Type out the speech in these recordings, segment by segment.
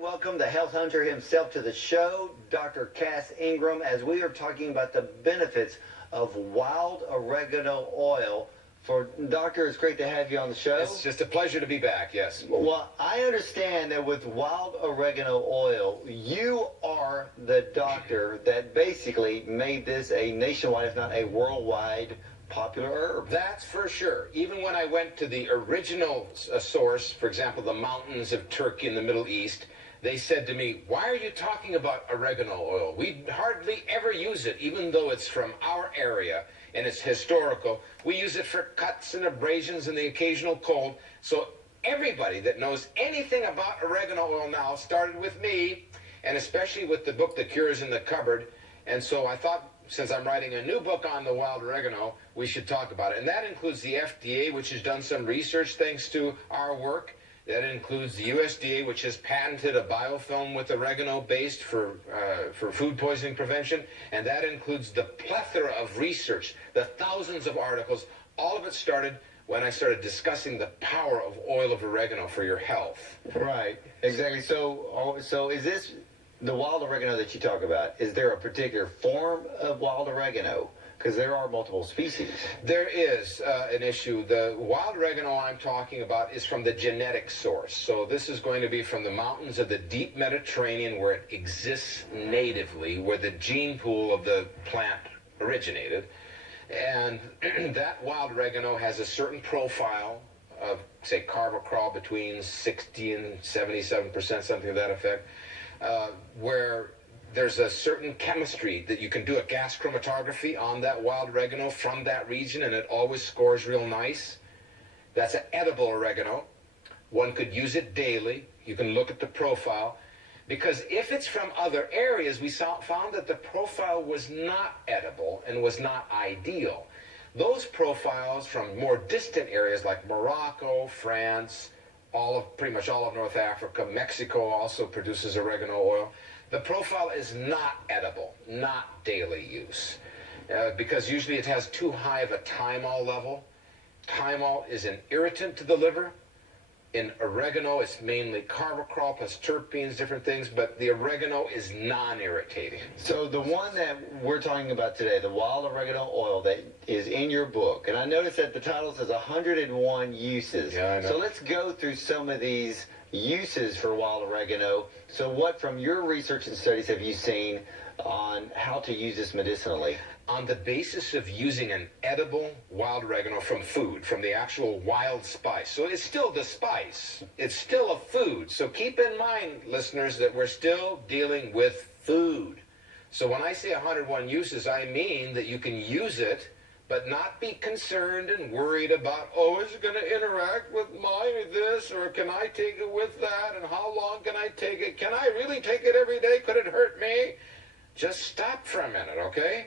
Welcome the health hunter himself to the show, Dr. Cass Ingram, as we are talking about the benefits of wild oregano oil. Doctor, it's great to have you on the show. It's just a pleasure to be back, yes. Well, I understand that with wild oregano oil, you are the doctor that basically made this a nationwide, if not a worldwide, popular herb. That's for sure. Even when I went to the original source, for example, the mountains of Turkey in the Middle East, they said to me, why are you talking about oregano oil? We hardly ever use it, even though it's from our area and it's historical. We use it for cuts and abrasions and the occasional cold. So everybody that knows anything about oregano oil now started with me, and especially with the book, The Cure is in the Cupboard. And so I thought, since I'm writing a new book on the wild oregano, we should talk about it. And that includes the FDA, which has done some research thanks to our work. That includes the USDA, which has patented a biofilm with oregano based for food poisoning prevention. And that includes the plethora of research, the thousands of articles. All of it started when I started discussing the power of oil of oregano for your health. Right, exactly. So is this the wild oregano that you talk about? Is there a particular form of wild oregano? Because there are multiple species. There is an issue. The wild oregano I'm talking about is from the genetic source. So this is going to be from the mountains of the deep Mediterranean, where it exists natively, where the gene pool of the plant originated. And that wild oregano has a certain profile of, say, carvacrol between 60 and 77%, something to that effect, where there's a certain chemistry that you can do a gas chromatography on that wild oregano from that region, and it always scores real nice. That's an edible oregano. One could use it daily. You can look at the profile. Because if it's from other areas, we found that the profile was not edible and was not ideal. Those profiles from more distant areas like Morocco, France, pretty much all of North Africa, Mexico also produces oregano oil. The profile is not edible, not daily use, because usually it has too high of a thymol level. Thymol is an irritant to the liver. In oregano, it's mainly carvacrol plus terpenes, different things, but the oregano is non-irritating. So the one that we're talking about today, the wild oregano oil that is in your book, and I noticed that the title says 101 uses. Yeah, I know. So let's go through some of these uses for wild oregano. So what from your research and studies have you seen on how to use this medicinally? On the basis of using an edible wild oregano from food, from the actual wild spice. So it's still the spice. It's still a food. So keep in mind, listeners, that we're still dealing with food. So when I say 101 uses, I mean that you can use it, but not be concerned and worried about, oh, is it going to interact with my this, or can I take it with that, and how long can I take it? Can I really take it every day? Could it hurt me? Just stop for a minute, okay?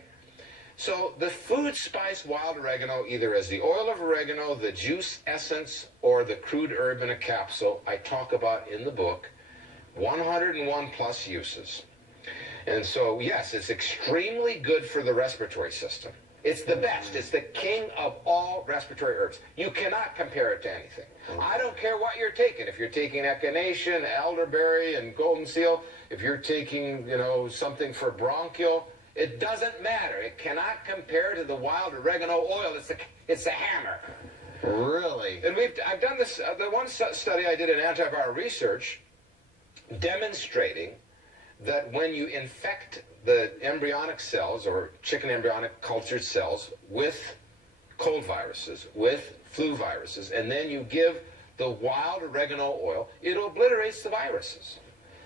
So the food spice wild oregano, either as the oil of oregano, the juice essence, or the crude herb in a capsule, I talk about in the book, 101 plus uses. And so, yes, it's extremely good for the respiratory system. It's the best. It's the king of all respiratory herbs. You cannot compare it to anything. I don't care what you're taking. If you're taking echinacea, elderberry, and golden seal, if you're taking, something for bronchial, it doesn't matter. It cannot compare to the wild oregano oil. It's a hammer. Really? And I've done this. The one study I did in antiviral research demonstrating that when you infect the embryonic cells or chicken embryonic cultured cells with cold viruses, with flu viruses, and then you give the wild oregano oil, it obliterates the viruses.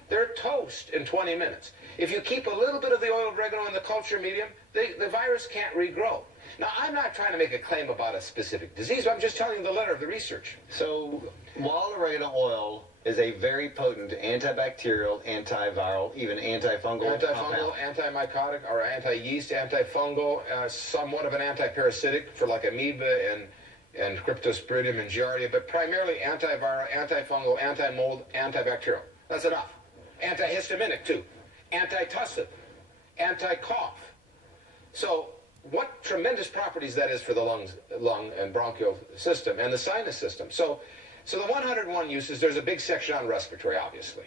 They're toast in 20 minutes. If you keep a little bit of the oil of oregano in the culture medium, the virus can't regrow. Now, I'm not trying to make a claim about a specific disease, but I'm just telling you the letter of the research. So wild oregano oil is a very potent antibacterial, antiviral, even antifungal compound. Antimycotic, or anti-yeast, antifungal, somewhat of an antiparasitic for like amoeba and Cryptosporidium and Giardia, but primarily antiviral, antifungal, anti-mold, antibacterial. That's enough. Antihistaminic, too. Antitussive. Anti-cough. So what tremendous properties that is for the lung and bronchial system and the sinus system. So the 101 uses, there's a big section on respiratory, obviously.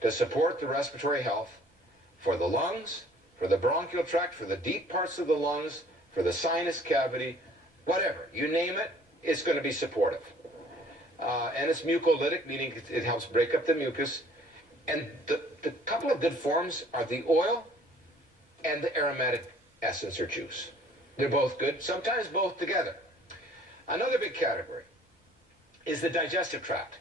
to support the respiratory health for the lungs, for the bronchial tract, for the deep parts of the lungs, for the sinus cavity, whatever. You name it, it's going to be supportive. And it's mucolytic, meaning it helps break up the mucus. And the couple of good forms are the oil and the aromatic essence or juice. They're both good, sometimes both together. Another big category is the digestive tract.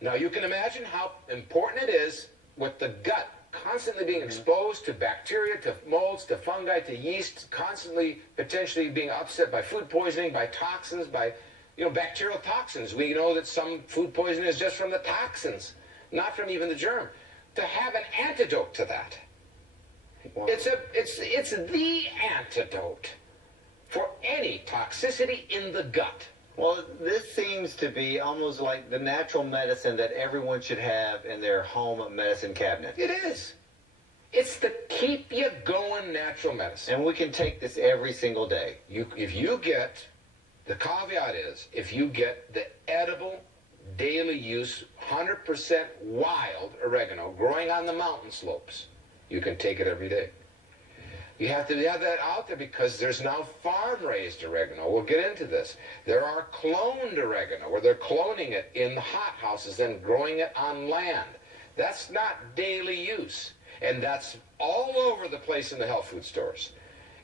Now you can imagine how important it is with the gut constantly being exposed to bacteria, to molds, to fungi, to yeast, constantly potentially being upset by food poisoning, by toxins, by bacterial toxins. We know that some food poisoning is just from the toxins, not from even the germ. To have an antidote to that, wow. It's the antidote for any toxicity in the gut. Well, this seems to be almost like the natural medicine that everyone should have in their home medicine cabinet. It is. It's the keep you going natural medicine. And we can take this every single day. The caveat is, if you get the edible, daily use, 100% wild oregano growing on the mountain slopes, you can take it every day. You have to have that out there because there's now farm-raised oregano. We'll get into this. There are cloned oregano where they're cloning it in hothouses and growing it on land. That's not daily use. And that's all over the place in the health food stores.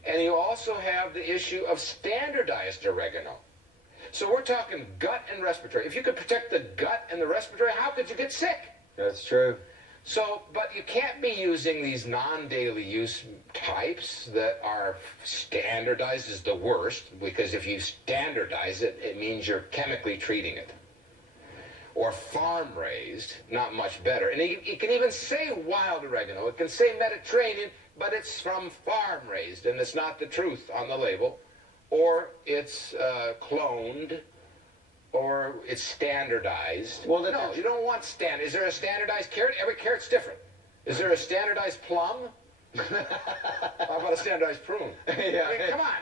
And you also have the issue of standardized oregano. So we're talking gut and respiratory. If you could protect the gut and the respiratory, how could you get sick? That's true. So, but you can't be using these non-daily use types that are standardized is the worst, because if you standardize it, it means you're chemically treating it. Or farm-raised, not much better. And it can even say wild oregano. It can say Mediterranean, but it's from farm-raised, and it's not the truth on the label. Or it's cloned, or it's standardized. Well, no, you don't want standard. Is there a standardized carrot? Every carrot's different. Is there a standardized plum? How about a standardized prune? Yeah. I mean, come on.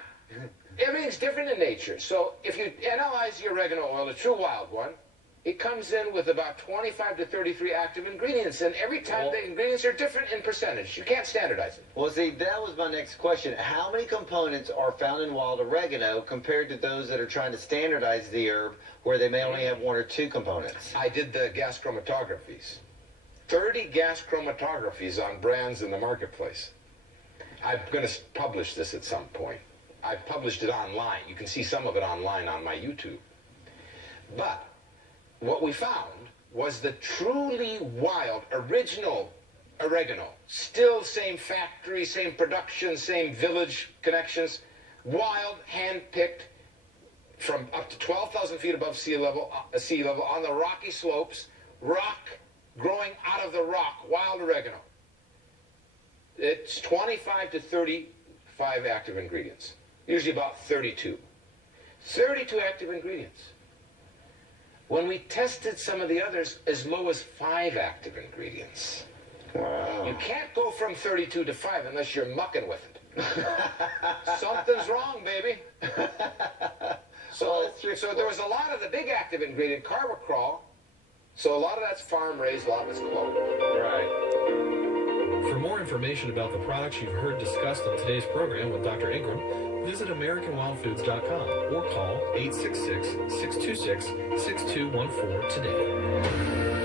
Everything's different in nature. So if you analyze the oregano oil, the true wild one, it comes in with about 25 to 33 active ingredients, and every time the ingredients are different in percentage. You can't standardize it. Well, see, that was my next question. How many components are found in wild oregano compared to those that are trying to standardize the herb where they may only have one or two components? I did the gas chromatographies. 30 gas chromatographies on brands in the marketplace. I'm going to publish this at some point. I've published it online. You can see some of it online on my YouTube. But what we found was the truly wild, original oregano. Still same factory, same production, same village connections. Wild, hand-picked from up to 12,000 feet above sea level on the rocky slopes. Rock growing out of the rock, wild oregano. It's 25 to 35 active ingredients. Usually about 32. 32 active ingredients. When we tested some of the others, as low as 5 active ingredients. Wow. You can't go from 32 to 5 unless you're mucking with it. Something's wrong, baby. So there was a lot of the big active ingredient, carbacrol. So a lot of that's farm-raised, a lot of it's cloned. Right. For more information about the products you've heard discussed on today's program with Dr. Ingram, visit AmericanWildFoods.com or call 866-626-6214 today.